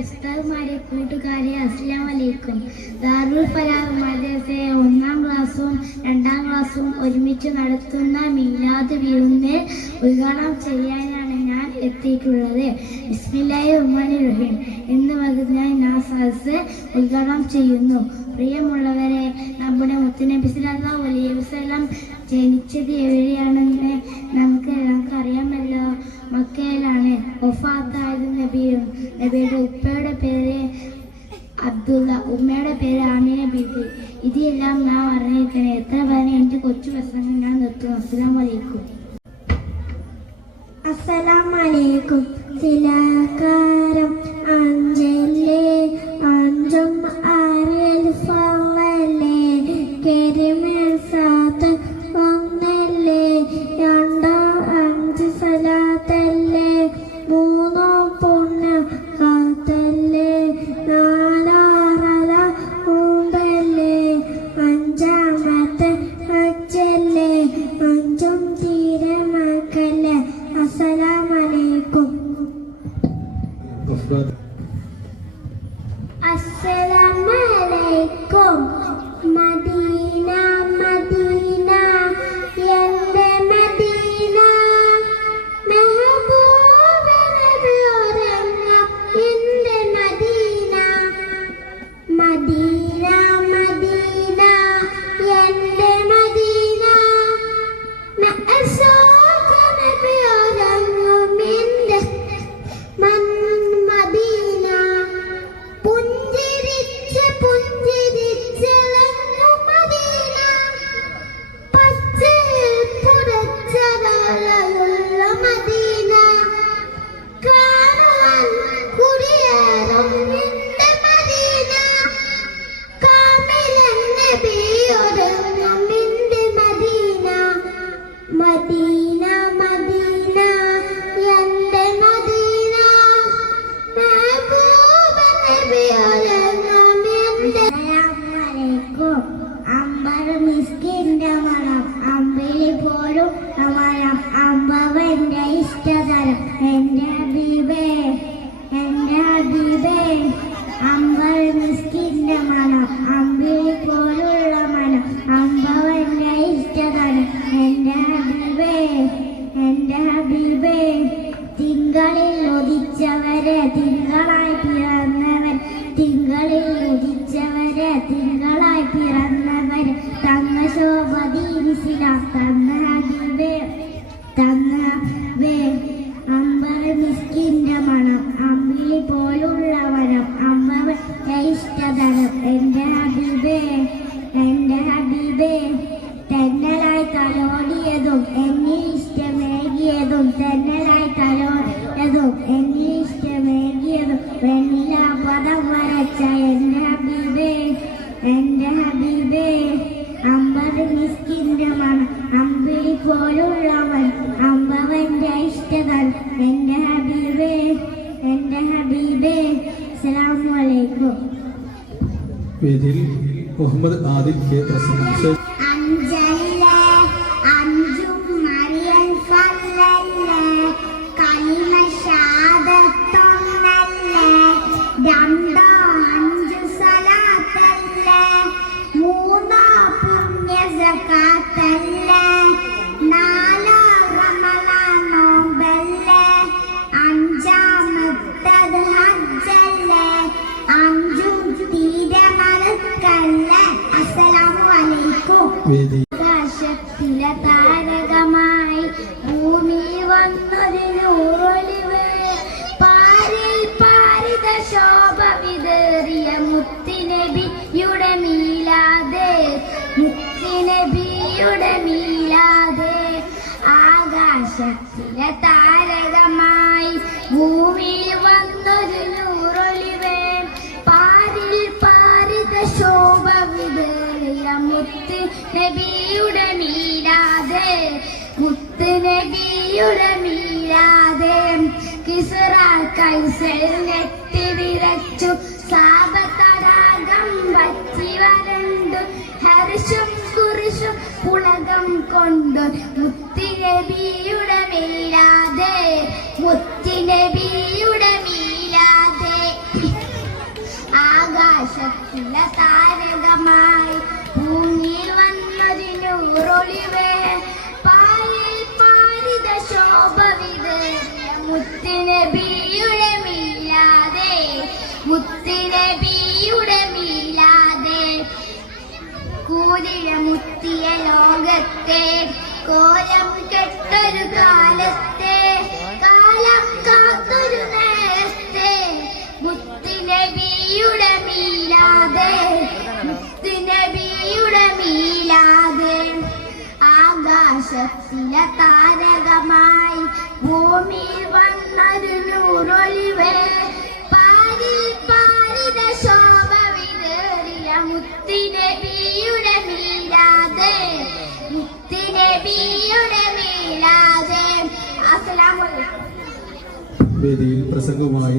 ഉസ്താദുമാരെ, കൂട്ടുകാരെ, അസ്സലാമു അലൈക്കും. ദാറുൽ ഫലാഹ് മദ്രസയെ 1-ാം ക്ലാസ്സും 2-ാം ക്ലാസ്സും ഒരുമിച്ച് നടത്തുന്ന മീലാദ് വിരുന്ന് ഉദ്ഘാടനം ചെയ്യാനാണ് ഞാൻ എത്തിയിട്ടുള്ളത്. ബിസ്മില്ലാഹിർ റഹ്മാനിർ റഹീം എന്ന് പറഞ്ഞ ഞാൻ സദസ്സ് ഉദ്ഘാടനം ചെയ്യുന്നു. പ്രിയമുള്ളവരെ, നമ്മുടെ മുത്തുനബി സല്ലല്ലാഹു അലൈഹി വസല്ലം ജനിച്ചത് എവിടെയാണെന്ന് നമുക്കറിയാമല്ലോ. മക്കയിലാണ്. വഫാത്തായത് നബിയുടെ ഉപ്പയുടെ പേര് അബ്ദുള്ള, ഉമ്മയുടെ പേര് ആമിന ബീബി. ഇതെല്ലാം ഞാൻ അറിഞ്ഞിരിക്കണേ. എത്ര പറഞ്ഞ എൻ്റെ കൊച്ചു പ്രസംഗം ഞാൻ നിർത്തുന്നു. അസ്സലാമു അലൈക്കും. അസ്സലാമലൈക്കും. തിലകാരം അഞ്ചല്ലേ, അഞ്ചും ആറിൽ ഫളല്ലേ, കരിമേൽ സാത്ത് ഒന്നല്ലേ, രണ്ടോ അഞ്ച് സലാത്തല്ലേ, മൂന്നോ പുണ്യ കാത്തല്ലേ, നാലാറല മൂമ്പല്ലേ, അഞ്ചാമത്തെ അച്ചല്ലേ, അഞ്ചും തീരമാക്കല്ലേ. അസ്സലാമലൈക്കും. അസ്സലാമലൈക്കും. മദീന മദീന എൻ്റെ മദീന, മെഹബൂബ നബി ഉറങ്ങ എൻ്റെ മദീന. മദീന മദീന എൻ്റെ മദീന, മെഹബൂബ നബി ഉറങ്ങും എൻ്റെ മദീന. പുഞ്ചിരിച്ച് പുഞ്ചിരിച്ചിളങ്ങും മദീന, പച്ചയിൽ പുതച്ച വളയുള്ള മദീന, കാണുവാൻ കുടിയേറും നിന്റെ മദീന, കാമിലൻ നബി ഒരുങ്ങും നിന്റെ മദീന. മദീന മദീന എൻ്റെ മദീന, മെഹബൂബ നബി ഒരുങ്ങും എൻ്റെ. അസ്സലാമലൈക്കും. അമ്പർ മിസ്കിന്റെ മണം, അമ്പിളി പോലും മണം, അമ്പവന്റെ ഇഷ്ടതരം എൻ്റെ ഹബീബേ, എൻ്റെ ഹബീബേ. അമ്പർ മിസ്കിന്റെ മണം, അമ്പിളി പോലുള്ള മണം, അമ്പവന്റെ ഇഷ്ടതരം എൻ്റെ ഹബീബേ, എൻ്റെ ഹബീബേ. തിങ്കളിൽ ഉദിച്ചവരെ തിങ്കളായി പിറന്നവർ, തിങ്കളിൽ ഉദിച്ചവരെ തിങ്കളായി പിറന്നവർ, തന്ന ശോഭദീനിസിലാം തന്ന ഹബീബേ, തന്ന വേ. അമ്പർ മിസ്കിന്റെ മണം, അമ്പിളി പോലുള്ള മണം, അമ്പവന്റെ ഇഷ്ടതരം എൻ്റെ ഹബീബേ, എൻ്റെ ഹബീബേ. തെന്നലായി തലോടിയതും എന്നിൽ ഇഷ്ടമേകിയതും, തെന്നലായി തലോടിയതും എന്നിൽ ഇഷ്ടമേകിയതും, വെണ്ണില പദം വരച്ച എൻ്റെ ഹബീബേ, എൻ്റെ ഹബീബേ. അമ്പർ മിസ്കിന്റെ മണം, അമ്പിളി പോലുള്ളവൻ, അമ്പവന്റെ ഇഷ്ടതരം എൻ്റെ ഹബീബേ, എൻ്റെ ഹബീബേ. അസ്സലാമു അലൈക്കും. വേദിയിൽ മുഹമ്മദ് ആദിൽ കെ പ്രസംഗിച്ചു. അഞ്ചല്ലേ, അഞ്ചും മറിയൽ ഫല്ലല്ലേ, കലിമ ഷഹാദത്തൊന്നല്ലേ, രണ്ടോ അഞ്ച് സലാത്തല്ലേ, മൂന്നോ പുണ്യ സകാത്തല്ലേ, നാലോ റമളാൻ നോമ്പല്ലേ, അഞ്ചാമത്തത് ഹജ്ജല്ലേ, അഞ്ചും തീരമറക്കല്ലേ. അസ്സലാമു അലൈക്കും. ആകാശത്തിലെ താരകമായി ഭൂമി വന്നൊരു നൂറൊളിവ്, പാരിൽ പാരിത ശോഭ വിതറിയ മുത്തുനബിയുടെ മീലാദ്, മുത്തുനബിയുടെ മീലാദ്. ആകാശത്തിലെ താരകമായി ഭൂമി വന്നൊരു നൂറൊളിവ്, പാരിൽ പാരിത ശോഭ വിതറിയ മുത്ത് നബിയുടെ മീലാദ്, മുത്ത് നബിയുടെ മീലാദ്. കിസ്റ കൈസർ നെറ്റി വിറച്ചു, സാപതടാകം വറ്റി വരണ്ടു, ഹർഷും കുരിശും പുളകം കൊണ്ടു, മുത്ത് നബിയുടെ മീലാദ്, മുത്ത് നബിയുടെ മീലാദ്. ആകാശത്തിലെ താരകമായി ഭൂമിയിൽ വന്നൊരു നൂറൊളിവേ പാലിൽ പാരിത ശോഭ വിതറിയ മുത്തുനബിയുടെ മീലാദേ മുത്തുനബിയുടെ മീലാദേ കൂരിഴ മുത്തിയ ലോകത്തെ കോലം കെട്ടൊരു കാലത്തെ കാലം കാത്തൊരു നേരത്തെ മുത്തുനബിയുടെ മീലാദേ മുത്തുനബിയുടെ മീലാദേ ആകാശത്തിലെ താരകമായി ഭൂമിയിൽ വന്നൊരു നൂറൊളിവേ പാരിൽ പാരിത ശോഭ വിതറിയ മുത്തുനബിയുടെ മീലാദേ മുത്തുനബിയുടെ മീലാദേ. അസ്സലാമു അലൈക്കും. വേദിയിൽ പ്രസംഗവുമായി